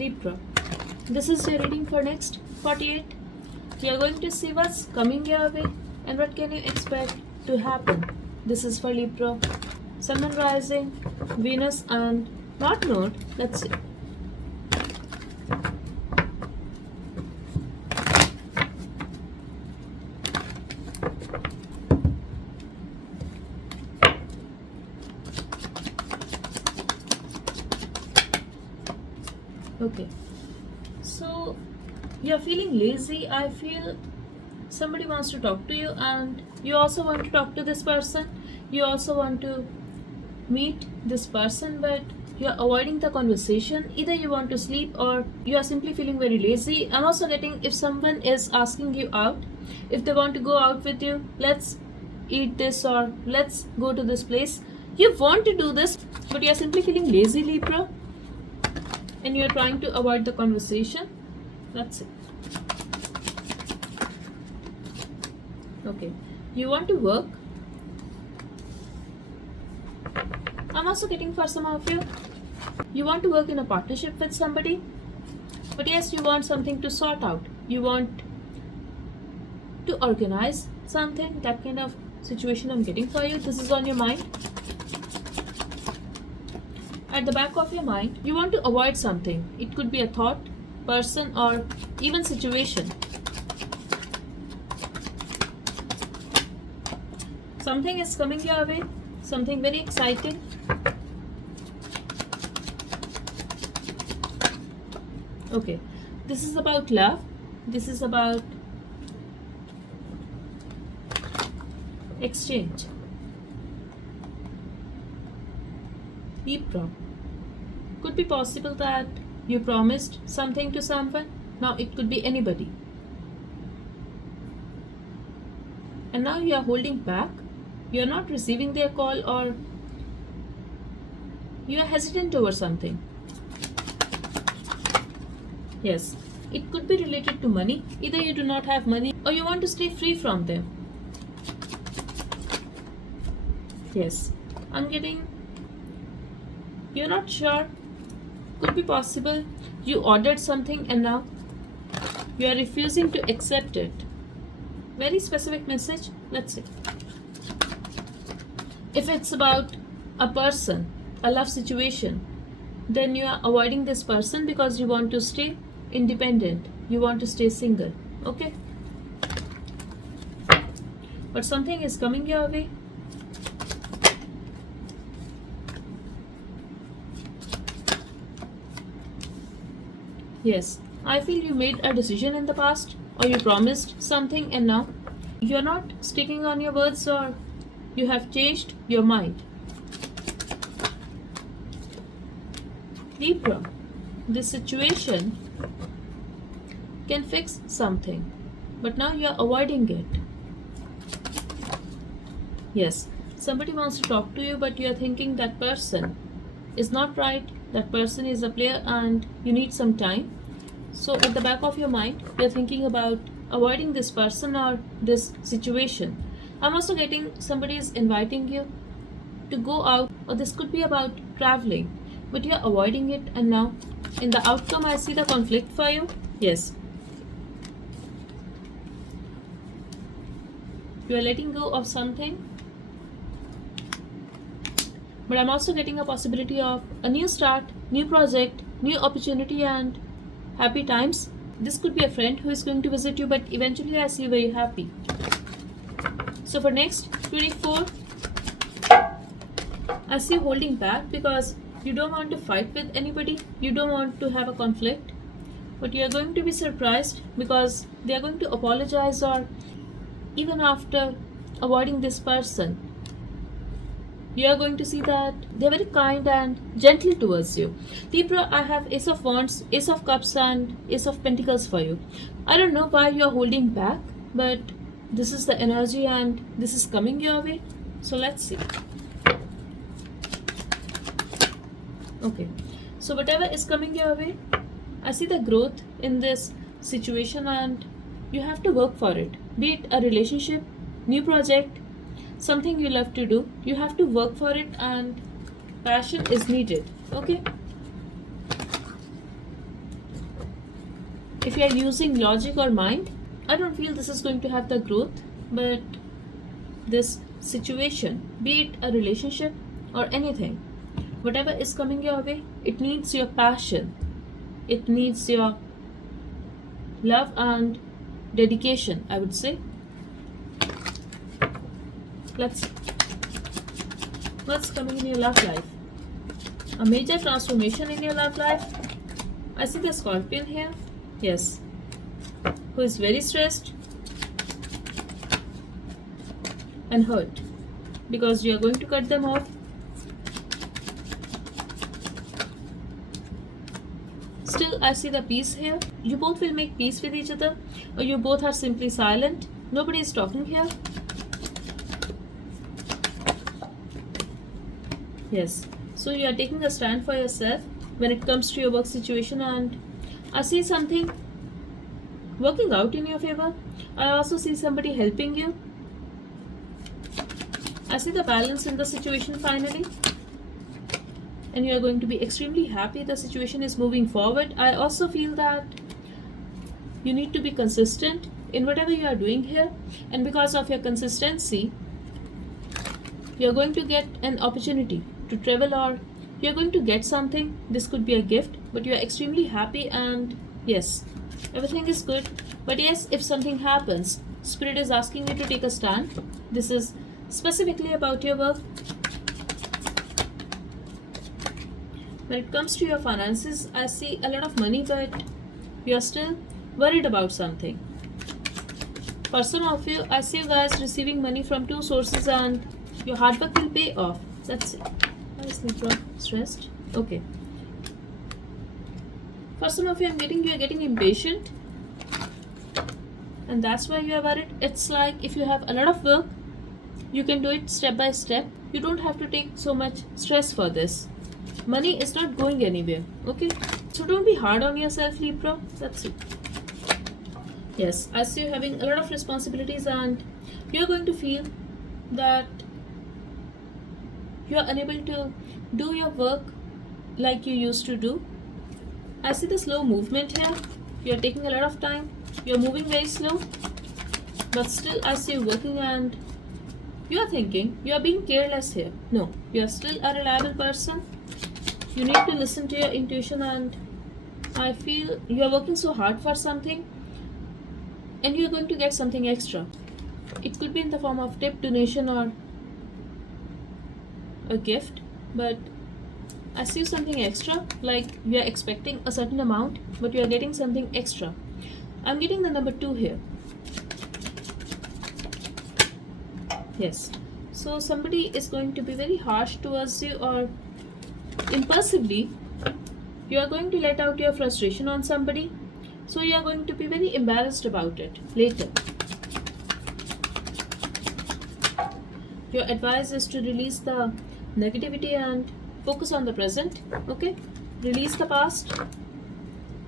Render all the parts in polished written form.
Libra. This is your reading for next 48. You are going to see what's coming your way and what can you expect to happen. This is for Libra. Sun and Rising, Venus and North Node. Let's see. Okay, so you're feeling lazy. I feel somebody wants to talk to you and you also want to talk to this person. You also want to meet this person, but you're avoiding the conversation. Either you want to sleep or you are simply feeling very lazy. I'm also getting if someone is asking you out, if they want to go out with you, let's eat this or let's go to this place. You want to do this, but you're simply feeling lazy, Libra, and you're trying to avoid the conversation. That's it. Okay, you want to work. I'm also getting for some of you, you want to work in a partnership with somebody, but yes, you want something to sort out. You want to organize something. That kind of situation I'm getting for you. This is on your mind. At the back of your mind, you want to avoid something. It could be a thought, person, or even situation. Something is coming your way, something very exciting. Okay, this is about love. This is about exchange. Libra. Could be possible that you promised something to someone. Now it could be anybody. And now you are holding back. You are not receiving their call or you are hesitant over something. Yes, it could be related to money. Either you do not have money or you want to stay free from them. Yes, I'm getting you're not sure. Could be possible you ordered something and now you are refusing to accept it. Very specific message. Let's see. If it's about a person, a love situation, then you are avoiding this person because you want to stay independent. You want to stay single. Okay? But something is coming your way. Yes, I feel you made a decision in the past or you promised something and now you're not sticking on your words or you have changed your mind. Libra, this situation can fix something, but now you're avoiding it. Yes, somebody wants to talk to you, but you're thinking that person is not right. That person is a player and you need some time. So at the back of your mind, you're thinking about avoiding this person or this situation. I'm also getting somebody is inviting you to go out, or this could be about traveling, but you're avoiding it, and now in the outcome I see the conflict for you. Yes, you are letting go of something, but I'm also getting a possibility of a new start, new project, new opportunity and happy times. This could be a friend who is going to visit you, but eventually I see very happy. So for next 24, I see you holding back because you don't want to fight with anybody. You don't want to have a conflict, but you are going to be surprised because they are going to apologize, or even after avoiding this person, you are going to see that they are very kind and gentle towards you. Libra, I have Ace of Wands, Ace of Cups and Ace of Pentacles for you. I don't know why you are holding back, but this is the energy and this is coming your way. So let's see. Okay, so whatever is coming your way, I see the growth in this situation and you have to work for it. Be it a relationship, new project, something you love to do, you have to work for it and passion is needed. Okay, if you are using logic or mind, I don't feel this is going to have the growth. But this situation, be it a relationship or anything, whatever is coming your way, it needs your passion, it needs your love and dedication, I would say. Let's see what's coming in your love life. A major transformation in your love life. I see the Scorpion here. Yes. Who is very stressed and hurt because you are going to cut them off. Still, I see the peace here. You both will make peace with each other, or you both are simply silent. Nobody is talking here. Yes. So you are taking a stand for yourself when it comes to your work situation, and I see something working out in your favor. I also see somebody helping you. I see the balance in the situation finally. And you are going to be extremely happy the situation is moving forward. I also feel that you need to be consistent in whatever you are doing here. And because of your consistency, you are going to get an opportunity to travel, or you are going to get something. This could be a gift, but you are extremely happy, and yes, everything is good. But yes, if something happens, Spirit is asking you to take a stand. This is specifically about your work. When it comes to your finances, I see a lot of money, but you are still worried about something. For some of you, I see you guys receiving money from two sources, and your hard work will pay off. That's it. Why is Libra stressed? Okay. For some of you, you are getting impatient, and that's why you are worried. It's like if you have a lot of work, you can do it step by step. You don't have to take so much stress for this. Money is not going anywhere, okay? So don't be hard on yourself, Libra. That's it. Yes, I see you having a lot of responsibilities, and you're going to feel that you are unable to do your work like you used to do. I see the slow movement here. You are taking a lot of time. You are moving very slow, but still I see you working, and you are thinking you are being careless here. No, you are still a reliable person. You need to listen to your intuition, and I feel you are working so hard for something, and you are going to get something extra. It could be in the form of tip, donation, or a gift, but I see something extra, like you are expecting a certain amount, but you are getting something extra. I'm getting the number 2 here. Yes. So somebody is going to be very harsh towards you, or impulsively you are going to let out your frustration on somebody. So you are going to be very embarrassed about it later. Your advice is to release the negativity and focus on the present, okay? Release the past,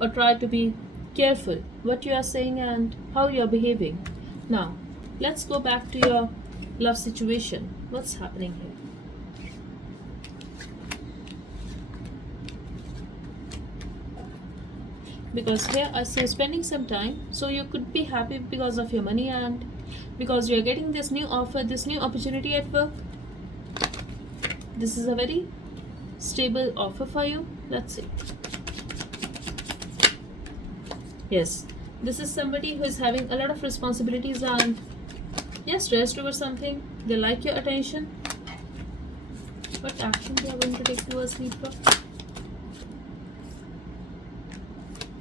or try to be careful what you are saying and how you are behaving. Now, let's go back to your love situation. What's happening here? Because here I say spending some time, so you could be happy because of your money, and because you are getting this new offer, this new opportunity at work. This is a very stable offer for you. Let's see. Yes, this is somebody who is having a lot of responsibilities, and they are stressed over something. They like your attention. What action they are going to take towards Libra?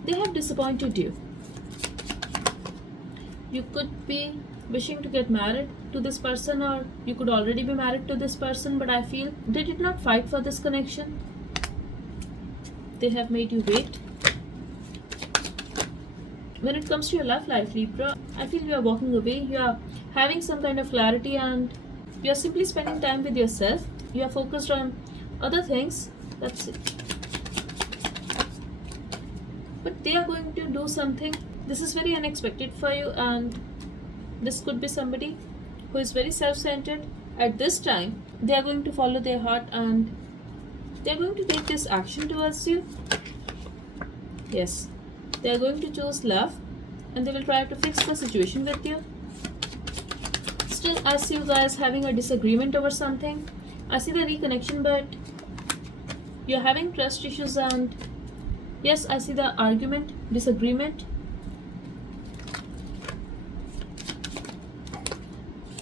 They have disappointed you. You could be wishing to get married to this person, or you could already be married to this person, but I feel they did not fight for this connection. They have made you wait. When it comes to your love life, Libra, I feel you are walking away. You are having some kind of clarity, and you are simply spending time with yourself. You are focused on other things. That's it. But they are going to do something. This is very unexpected for you, and this could be somebody who is very self-centered. At this time, they are going to follow their heart, and they are going to take this action towards you. Yes. They are going to choose love and they will try to fix the situation with you. Still, I see you guys having a disagreement over something. I see the reconnection, but you're having trust issues, and yes, I see the argument, disagreement.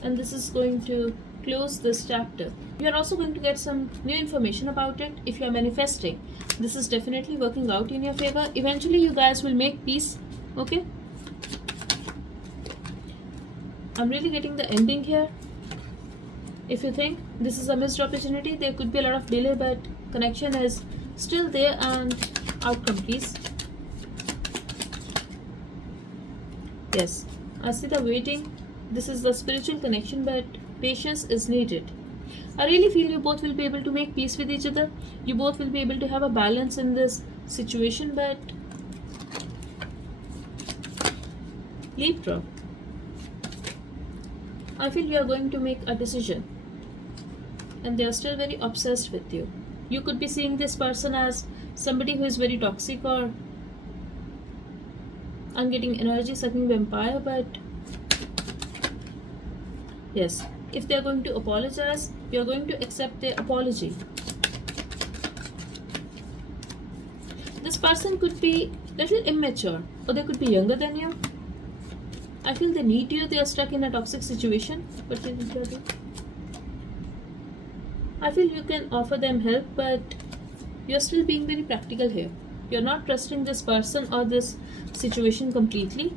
And this is going to close this chapter. You're also going to get some new information about it if you're manifesting. This is definitely working out in your favor. Eventually, you guys will make peace, okay? I'm really getting the ending here. If you think this is a missed opportunity, there could be a lot of delay, but connection is still there. And outcome, please. Yes, I see the waiting. This is the spiritual connection, but patience is needed. I really feel you both will be able to make peace with each other. You both will be able to have a balance in this situation, but Libra, I feel you are going to make a decision and they are still very obsessed with you. You could be seeing this person as somebody who is very toxic, or I'm getting energy sucking vampire, but yes, if they are going to apologize, you are going to accept their apology. This person could be little immature, or they could be younger than you. I feel they need you. They are stuck in a toxic situation. What will you do? I feel you can offer them help, but you're still being very practical here. You're not trusting this person or this situation completely.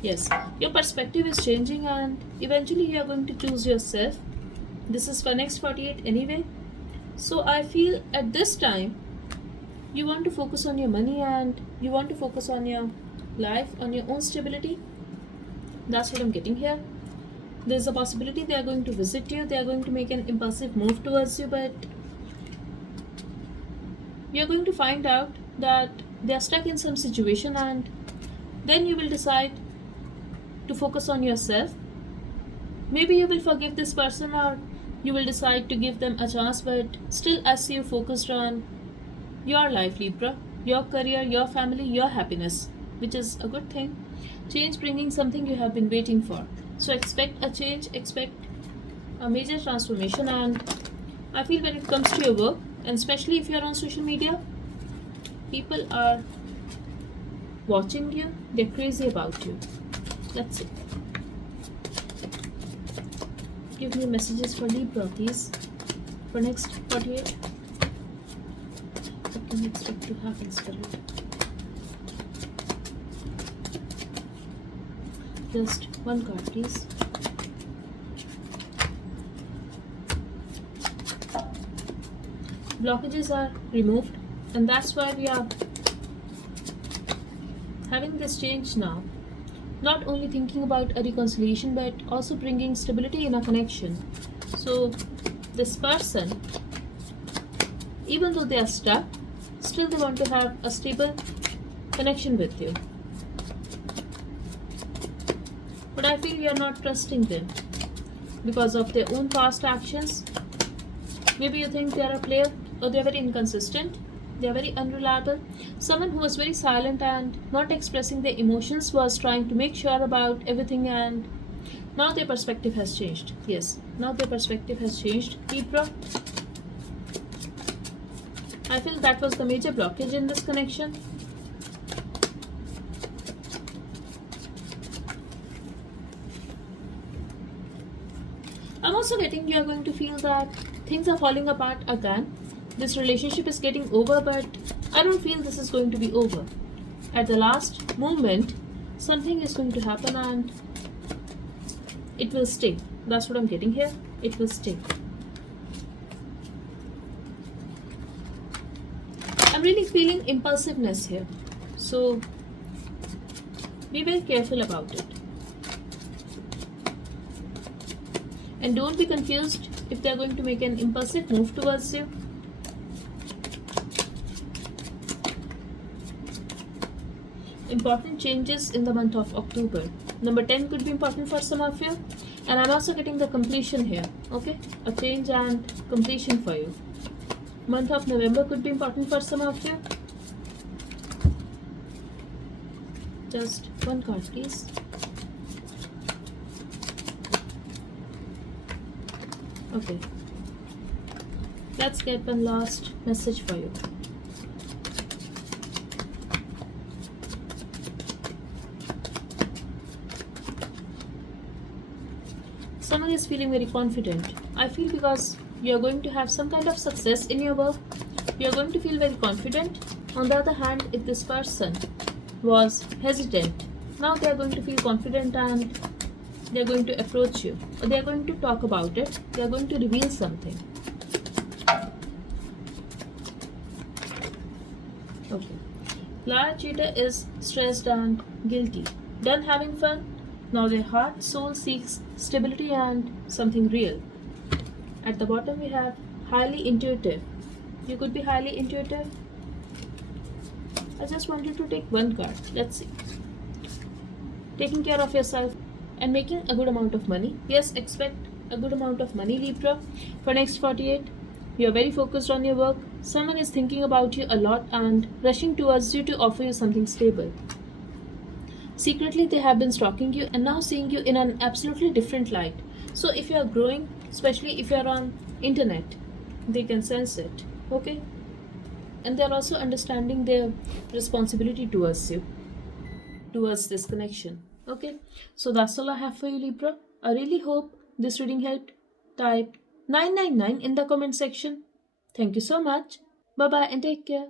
Yes, your perspective is changing and eventually you are going to choose yourself. This is for next 48 anyway. So I feel at this time you want to focus on your money and you want to focus on your life, on your own stability. That's what I'm getting here. There's a possibility they are going to visit you, they are going to make an impulsive move towards you, but you're going to find out that they are stuck in some situation, and then you will decide to focus on yourself. Maybe you will forgive this person or you will decide to give them a chance, but still I see you focused on your life, Libra, your career, your family, your happiness, which is a good thing. Change bringing something you have been waiting for. So expect a change, expect a major transformation, and I feel when it comes to your work, and especially if you're on social media, people are watching you, they're crazy about you. That's it. Give me messages for Libra, please, for next 48. What can you expect to happen, Spirit? Just one card, please. Blockages are removed, and that's why we are having this change now. Not only thinking about a reconciliation, but also bringing stability in a connection. So this person, even though they are stuck, still they want to have a stable connection with you. But I feel you are not trusting them because of their own past actions. Maybe you think they are a player, or they are very inconsistent. They are very unreliable. Someone who was very silent and not expressing their emotions was trying to make sure about everything, and now their perspective has changed. Yes, now their perspective has changed. Libra, I feel that was the major blockage in this connection. I'm also getting you are going to feel that things are falling apart again. This relationship is getting over, but I don't feel this is going to be over. At the last moment, something is going to happen and it will stay. That's what I'm getting here. It will stay. I'm really feeling impulsiveness here. So be very careful about it. And don't be confused if they're going to make an impulsive move towards you. important changes in the month of October. Number 10 could be important for some of you, and I'm also getting the completion here. Okay, a change and completion for you. Month of November could be important for some of you. Just one card, please. Okay, let's get one last message for you. Someone is feeling very confident. I feel because you are going to have some kind of success in your work, you are going to feel very confident. On the other hand, if this person was hesitant, now they are going to feel confident and they are going to approach you, or they are going to talk about it, they are going to reveal something. Okay. Liar cheater is stressed and guilty. Done having fun? Now their heart, soul seeks stability and something real. At the bottom we have highly intuitive. You could be highly intuitive. I just want you to take one card. Let's see. Taking care of yourself and making a good amount of money. Yes, expect a good amount of money, Libra. For next 48, you are very focused on your work. Someone is thinking about you a lot and rushing towards you to offer you something stable. Secretly, they have been stalking you and now seeing you in an absolutely different light. So if you are growing, especially if you are on internet, they can sense it. Okay? And they are also understanding their responsibility towards you, towards this connection. Okay? So that's all I have for you, Libra. I really hope this reading helped. Type 999 in the comment section. Thank you so much. Bye bye and take care.